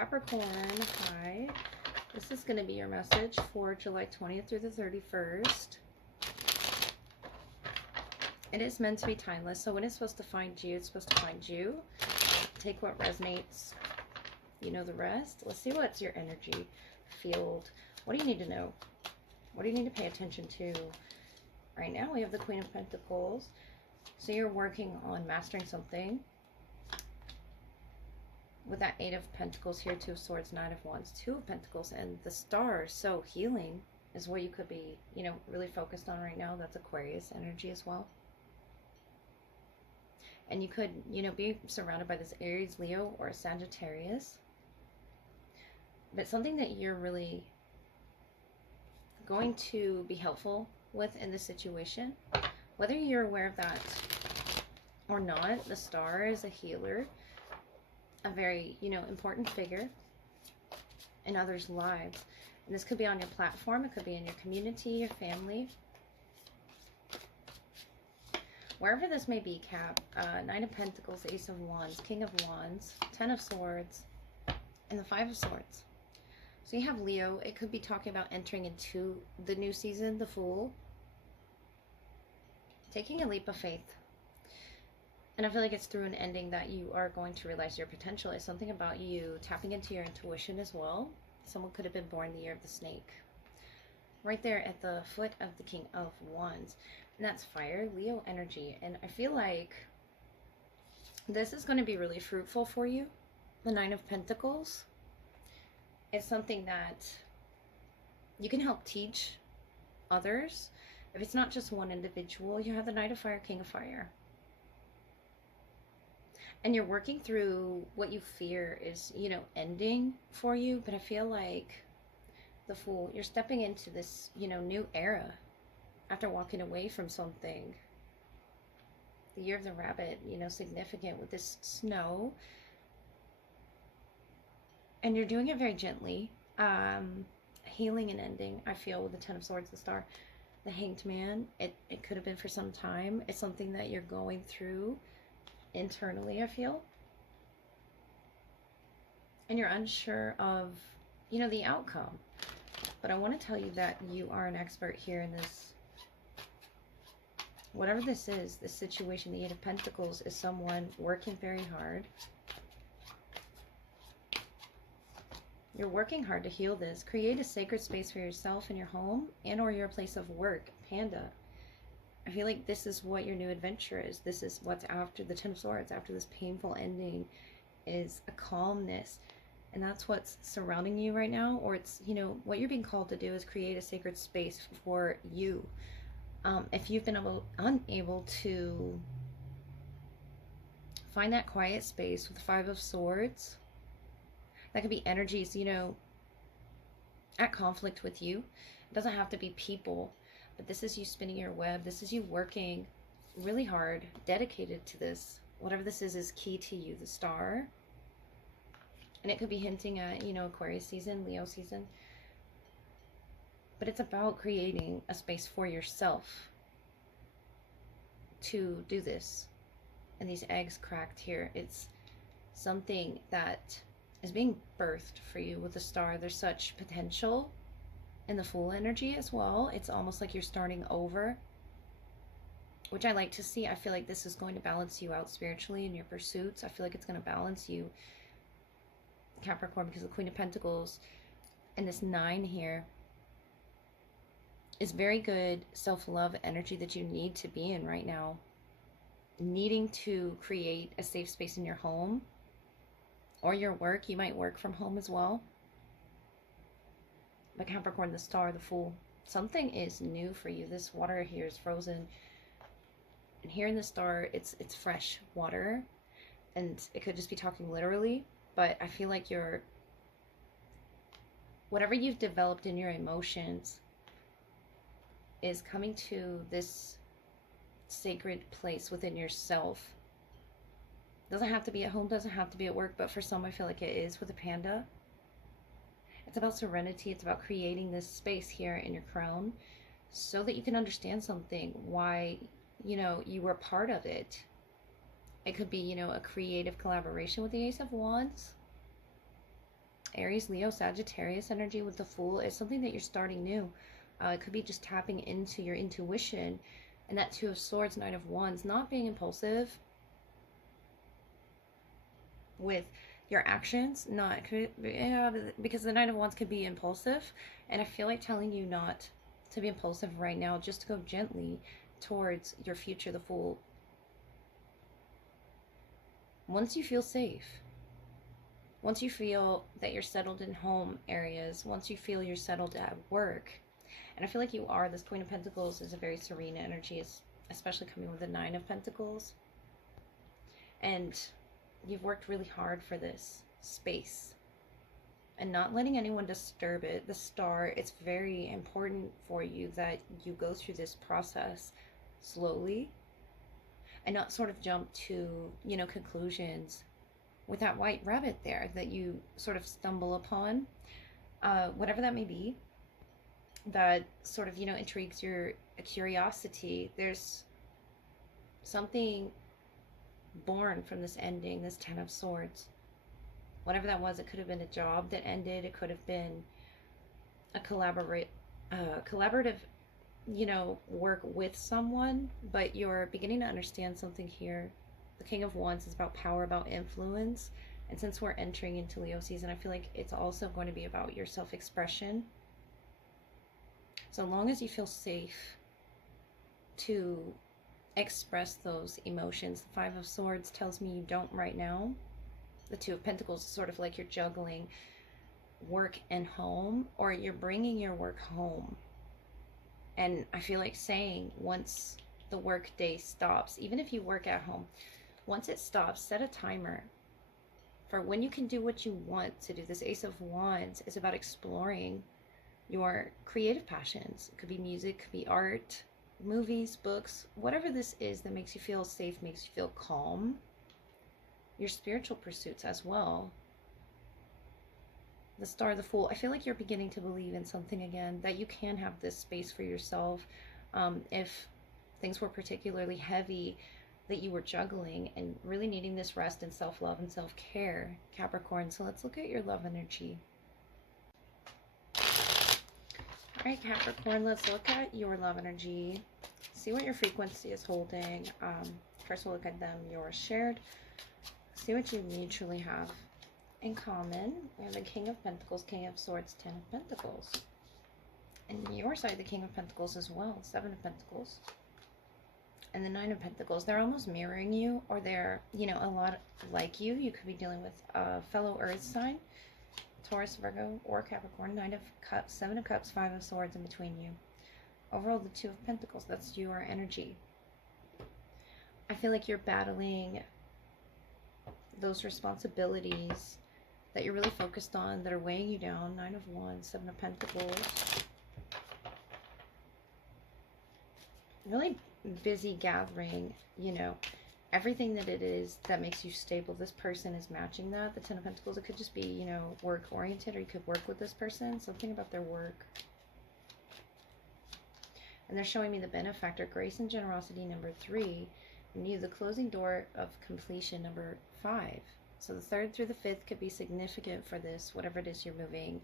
Capricorn, hi. This is going to be your message for July 20th through the 31st. It is meant to be timeless, so when it's supposed to find you, it's supposed to find you. Take what resonates, you know the rest. Let's see what's your energy field. What do you need to know? What do you need to pay attention to? Right now we have the Queen of Pentacles. So you're working on mastering something. With that Eight of Pentacles here, Two of Swords, Nine of Wands, Two of Pentacles, and the Stars. So healing is what you could be, you know, really focused on right now. That's Aquarius energy as well. And you could, you know, be surrounded by this Aries, Leo, or a Sagittarius. But something that you're really going to be helpful with in this situation, whether you're aware of that or not, the Star is a healer, a very, you know, important figure in others' lives. And this could be on your platform, it could be in your community, your family, wherever this may be, Cap. Nine of Pentacles, Ace of Wands, King of Wands, Ten of Swords, and the Five of Swords. So you have Leo. It could be talking about entering into the new season, the Fool. Taking a leap of faith. And I feel like it's through an ending that you are going to realize your potential. It's something about you tapping into your intuition as well. Someone could have been born the year of the snake. Right there at the foot of the King of Wands. And that's fire, Leo energy. And I feel like this is going to be really fruitful for you. The Nine of Pentacles. It's something that you can help teach others. If it's not just one individual, you have the Knight of Fire, King of Fire. And you're working through what you fear is, you know, ending for you. But I feel like the Fool, you're stepping into this, you know, new era after walking away from something. The Year of the Rabbit, you know, significant with this snow. And you're doing it very gently. Healing and ending, I feel, with the Ten of Swords, the Star. The Hanged Man, it could have been for some time. It's something that you're going through internally, I feel. And you're unsure of, you know, the outcome. But I want to tell you that you are an expert here in this. Whatever this is, this situation, the Eight of Pentacles, is someone working very hard. You're working hard to heal this. Create a sacred space for yourself in your home and or your place of work. Panda. I feel like this is what your new adventure is. This is what's after the Ten of Swords, after this painful ending, is a calmness. And that's what's surrounding you right now. Or it's, you know, what you're being called to do is create a sacred space for you. If you've been unable to find that quiet space with the Five of Swords, that could be energies, you know, at conflict with you. It doesn't have to be people, but this is you spinning your web. This is you working really hard, dedicated to this. Whatever this is key to you, the Star. And it could be hinting at, you know, Aquarius season, Leo season. But it's about creating a space for yourself to do this. And these eggs cracked here. It's something that is being birthed for you with the Star. There's such potential in the Fool energy as well. It's almost like you're starting over, which I like to see. I feel like this is going to balance you out spiritually in your pursuits. I feel like it's going to balance you, Capricorn, because the Queen of Pentacles and this 9 here is very good self-love energy that you need to be in right now. Needing to create a safe space in your home or your work. You might work from home as well. But Capricorn, the Star, the Fool, something is new for you. This water here is frozen. And here in the Star, it's fresh water. And it could just be talking literally. But I feel like you're, whatever you've developed in your emotions is coming to this sacred place within yourself. Doesn't have to be at home, doesn't have to be at work, but for some I feel like it is with a panda. It's about serenity. It's about creating this space here in your crown so that you can understand something, why, you know, you were part of it. It could be, you know, a creative collaboration with the Ace of Wands. Aries, Leo, Sagittarius energy with the Fool is something that you're starting new. It could be just tapping into your intuition. And that Two of Swords, Knight of Wands, not being impulsive with your actions, not, yeah, because the Knight of Wands could be impulsive, and I feel like telling you not to be impulsive right now, just to go gently towards your future, the Fool. Once you feel safe, once you feel that you're settled in home areas, once you feel you're settled at work, and I feel like you are, this Queen of Pentacles is a very serene energy, especially coming with the Nine of Pentacles, and you've worked really hard for this space and not letting anyone disturb it. The Star, it's very important for you that you go through this process slowly and not sort of jump to, you know, conclusions with that white rabbit there that you sort of stumble upon, whatever that may be, that sort of, you know, intrigues your curiosity. There's something born from this ending, this Ten of Swords. Whatever that was, it could have been a job that ended. It could have been a collaborative, you know, work with someone. But you're beginning to understand something here. The King of Wands is about power, about influence. And since we're entering into Leo season, I feel like it's also going to be about your self-expression. So long as you feel safe to express those emotions. The Five of Swords tells me you don't right now. The Two of Pentacles is sort of like you're juggling work and home, or you're bringing your work home. And I feel like saying, once the work day stops, even if you work at home, once it stops, set a timer for when you can do what you want to do. This Ace of Wands is about exploring your creative passions. It could be music, it could be art, movies, books, whatever this is that makes you feel safe, makes you feel calm. Your spiritual pursuits as well. The Star, the Fool, I feel like you're beginning to believe in something again, that you can have this space for yourself. If things were particularly heavy that you were juggling and really needing this rest and self-love and self-care, Capricorn. So let's look at your love energy. All right, Capricorn, let's look at your love energy. See what your frequency is holding. First, we'll look at them, your shared. See what you mutually have in common. We have the King of Pentacles, King of Swords, Ten of Pentacles. And your side, the King of Pentacles as well, Seven of Pentacles. And the Nine of Pentacles. They're almost mirroring you, or they're, you know, a lot like you. You could be dealing with a fellow Earth sign, Taurus, Virgo, or Capricorn. Nine of Cups, Seven of Cups, Five of Swords in between you. Overall, the Two of Pentacles, that's your energy. I feel like you're battling those responsibilities that you're really focused on, that are weighing you down. Nine of Wands, Seven of Pentacles. Really busy gathering, you know, everything that it is that makes you stable. This person is matching that. The Ten of Pentacles, it could just be, you know, work oriented, or you could work with this person, something about their work. And they're showing me the benefactor, grace and generosity, number 3, and you, the closing door of completion, number 5. So the 3rd through the 5th could be significant for this, whatever it is you're moving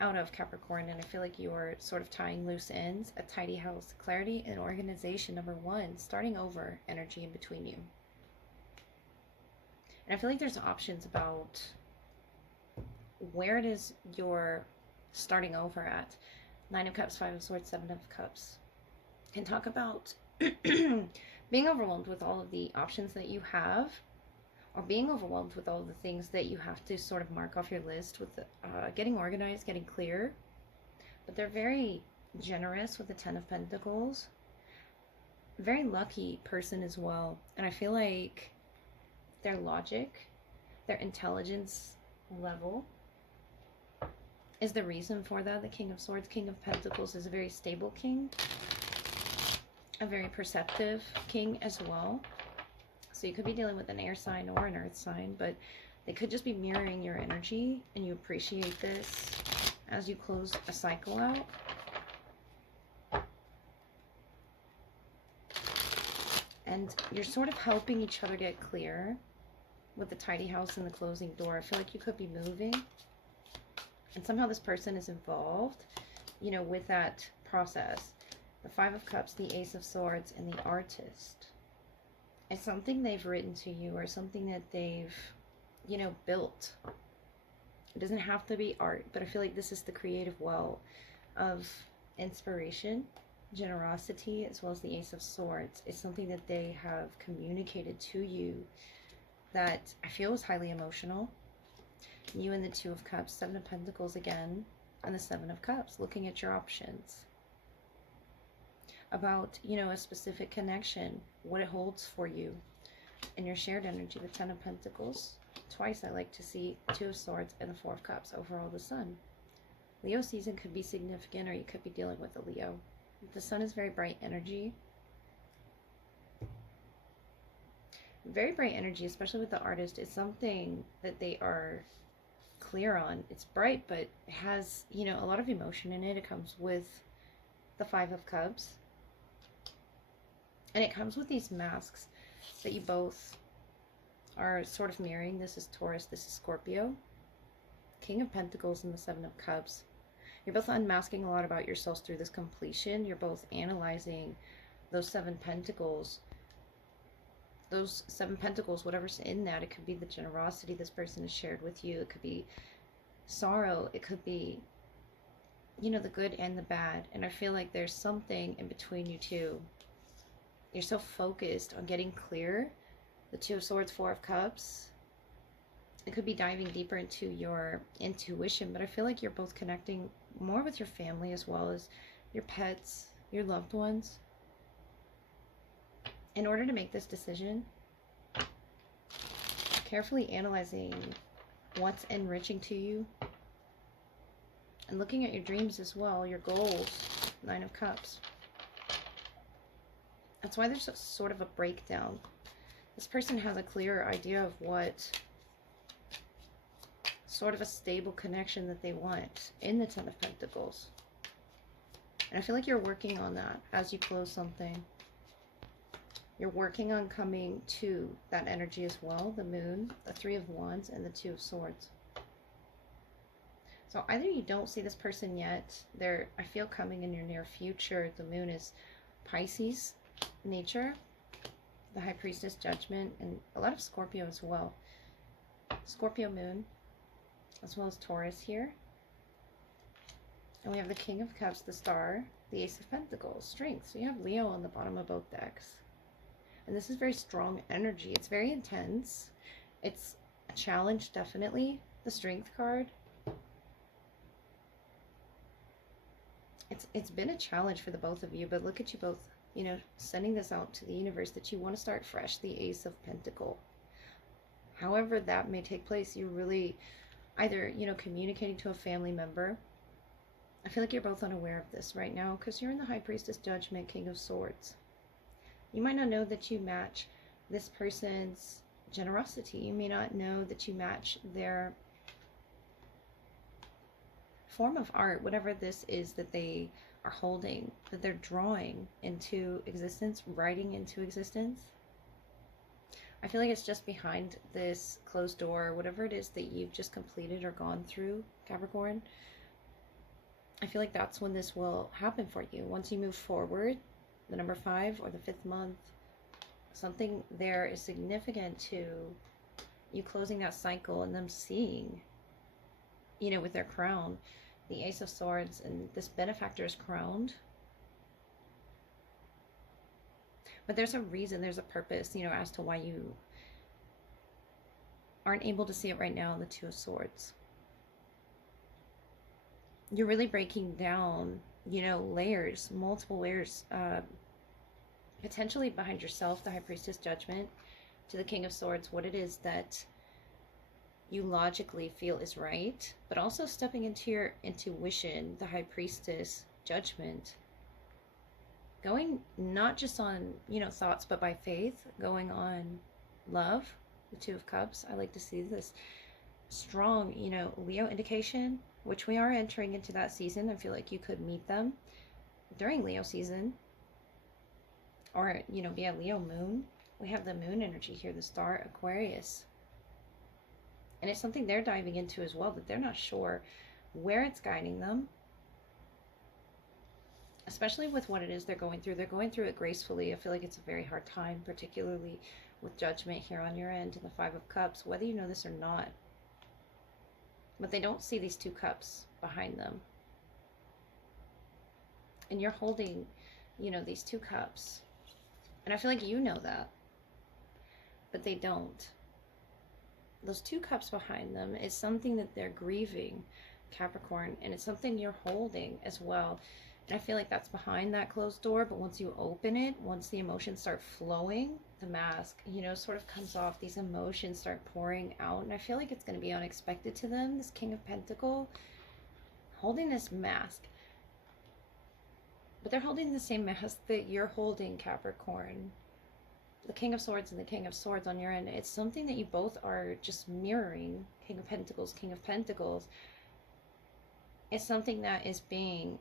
out of, Capricorn. And I feel like you're sort of tying loose ends, a tidy house, clarity and organization, number 1, starting over energy in between you. And I feel like there's options about where it is you're starting over at. Nine of Cups, Five of Swords, Seven of Cups. Can talk about being overwhelmed with all of the options that you have, or being overwhelmed with all of the things that you have to sort of mark off your list, with getting organized, getting clear. But they're very generous with the Ten of Pentacles. Very lucky person as well. And I feel like their logic, their intelligence level is the reason for that. The King of Swords, King of Pentacles is a very stable king. A very perceptive king as well. So you could be dealing with an air sign or an earth sign, but they could just be mirroring your energy, and you appreciate this as you close a cycle out. And you're sort of helping each other get clear with the tidy house and the closing door. I feel like you could be moving. And somehow this person is involved, you know, with that process. The Five of Cups, the Ace of Swords, and the Artist. It's something they've written to you or something that they've, you know, built. It doesn't have to be art, but I feel like this is the creative well of inspiration, generosity, as well as the Ace of Swords. It's something that they have communicated to you that I feel is highly emotional. You and the Two of Cups, Seven of Pentacles again, and the Seven of Cups, looking at your options. About, you know, a specific connection, what it holds for you, and your shared energy, the Ten of Pentacles. Twice I like to see Two of Swords and the Four of Cups, overall the Sun. Leo season could be significant, or you could be dealing with a Leo. The Sun is very bright energy. Very bright energy, especially with the Artist. It's something that they are clear on. It's bright, but it has, you know, a lot of emotion in it. It comes with the Five of Cups. And it comes with these masks that you both are sort of mirroring. This is Taurus, this is Scorpio. King of Pentacles and the Seven of Cups. You're both unmasking a lot about yourselves through this completion. You're both analyzing those Seven Pentacles. Those Seven Pentacles, whatever's in that. It could be the generosity this person has shared with you. It could be sorrow. It could be, you know, the good and the bad. And I feel like there's something in between you two. You're so focused on getting clear. The Two of Swords, Four of Cups. It could be diving deeper into your intuition, but I feel like you're both connecting more with your family as well as your pets, your loved ones. In order to make this decision, carefully analyzing what's enriching to you and looking at your dreams as well, your goals. Nine of Cups. That's why there's a sort of a breakdown. This person has a clearer idea of what sort of a stable connection that they want in the Ten of Pentacles. And I feel like you're working on that as you close something. You're working on coming to that energy as well. The Moon, the Three of Wands, and the Two of Swords. So either you don't see this person yet. They're, I feel, coming in your near future. The Moon is Pisces nature, the High Priestess, Judgment, and a lot of Scorpio as well. Scorpio Moon, as well as Taurus here. And we have the King of Cups, the Star, the Ace of Pentacles, Strength. So you have Leo on the bottom of both decks. And this is very strong energy. It's very intense. It's a challenge, definitely. The Strength card. It's been a challenge for the both of you, but look at you both, you know, sending this out to the universe that you want to start fresh, the Ace of Pentacles. However that may take place, you really either, you know, communicating to a family member. I feel like you're both unaware of this right now because you're in the High Priestess, Judgment, King of Swords. You might not know that you match this person's generosity. You may not know that you match their form of art, whatever this is that they are holding, that they're drawing into existence, writing into existence. I feel like it's just behind this closed door, whatever it is that you've just completed or gone through, Capricorn. I feel like that's when this will happen for you. Once you move forward, the number 5 or the 5th month, something there is significant to you closing that cycle and them seeing, you know, with their crown, the Ace of Swords, and this benefactor is crowned. But there's a reason, there's a purpose, you know, as to why you aren't able to see it right now in the Two of Swords. You're really breaking down, you know, layers, multiple layers, potentially behind yourself, the High Priestess, Judgment, to the King of Swords, what it is that you logically feel is right, but also stepping into your intuition, the High Priestess, Judgment, going not just on, you know, thoughts, but by faith, going on love, the Two of Cups. I like to see this strong, you know, Leo indication, which we are entering into that season. I feel like you could meet them during Leo season, or, you know, be a Leo moon. We have the moon energy here, the star, Aquarius. And it's something they're diving into as well, that they're not sure where it's guiding them, especially with what it is they're going through. They're going through it gracefully. I feel like it's a very hard time, particularly with judgment here on your end and the Five of Cups, whether you know this or not. But they don't see these two cups behind them. And you're holding, you know, these two cups. And I feel like you know that. But they don't. Those two cups behind them is something that they're grieving, Capricorn. And it's something you're holding as well. And I feel like that's behind that closed door. But once you open it, once the emotions start flowing, the mask, you know, sort of comes off. These emotions start pouring out. And I feel like it's going to be unexpected to them. This King of Pentacles holding this mask. But they're holding the same mask that you're holding, Capricorn. The King of Swords and the King of Swords on your end. It's something that you both are just mirroring. King of Pentacles, King of Pentacles. It's something that is being,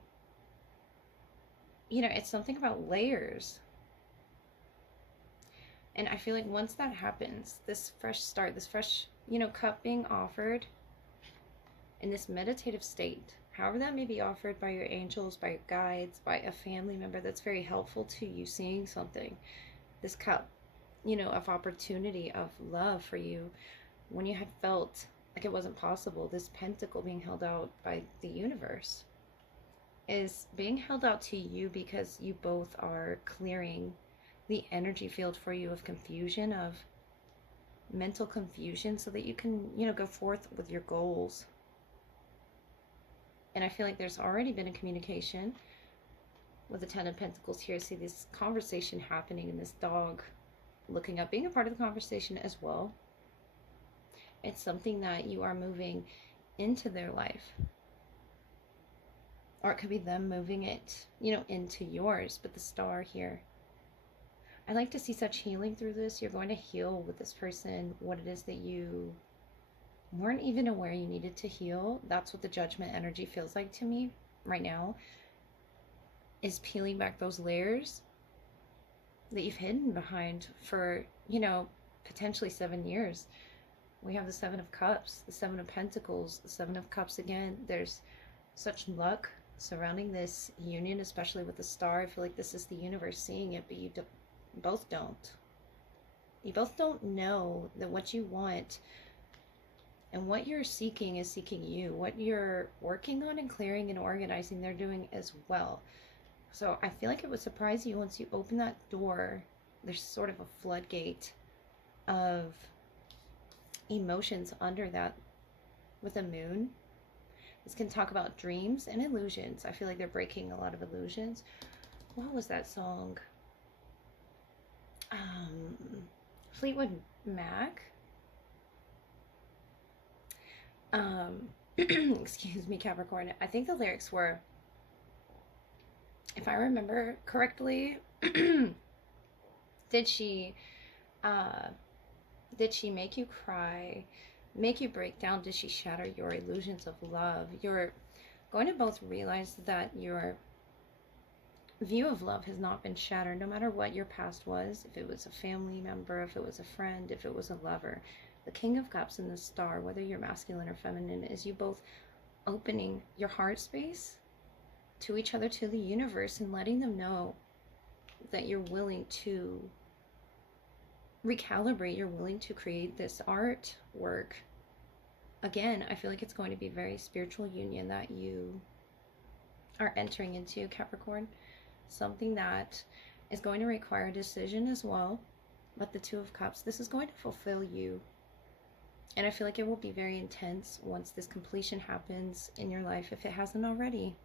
you know, it's something about layers. And I feel like once that happens, this fresh start, this fresh, you know, cup being offered in this meditative state, however that may be offered by your angels, by your guides, by a family member that's very helpful to you seeing something. This cup, you know, of opportunity, of love for you when you had felt like it wasn't possible. This pentacle being held out by the universe is being held out to you because you both are clearing the energy field for you of confusion, of mental confusion, so that you can, you know, go forth with your goals. And I feel like there's already been a communication with the Ten of Pentacles here. I see this conversation happening and this dog looking up, being a part of the conversation as well. It's something that you are moving into their life. Or it could be them moving it, you know, into yours. But the star here, I like to see such healing through this. You're going to heal with this person what it is that you weren't even aware you needed to heal. That's what the Judgment energy feels like to me right now, is peeling back those layers that you've hidden behind for, you know, potentially 7 years. We have the Seven of Cups, the Seven of Pentacles, the Seven of Cups again. There's such luck surrounding this union, especially with the star. I feel like this is the universe seeing it, but you both don't. You both don't know that what you want and what you're seeking is seeking you. What you're working on and clearing and organizing, they're doing as well. So I feel like it would surprise you once you open that door. There's sort of a floodgate of emotions under that with a moon. This can talk about dreams and illusions. I feel like they're breaking a lot of illusions. What was that song? Fleetwood Mac. Excuse me, Capricorn. I think the lyrics were, if I remember correctly, did she make you cry, make you break down? Did she shatter your illusions of love? You're going to both realize that your view of love has not been shattered, no matter what your past was. If it was a family member, if it was a friend, if it was a lover. The King of Cups and the star, whether you're masculine or feminine, is you both opening your heart space to each other, to the universe, and letting them know that you're willing to recalibrate, you're willing to create this artwork. Again, I feel like it's going to be a very spiritual union that you are entering into, Capricorn. Something that is going to require a decision as well. But the Two of Cups, this is going to fulfill you. And I feel like it will be very intense once this completion happens in your life, if it hasn't already.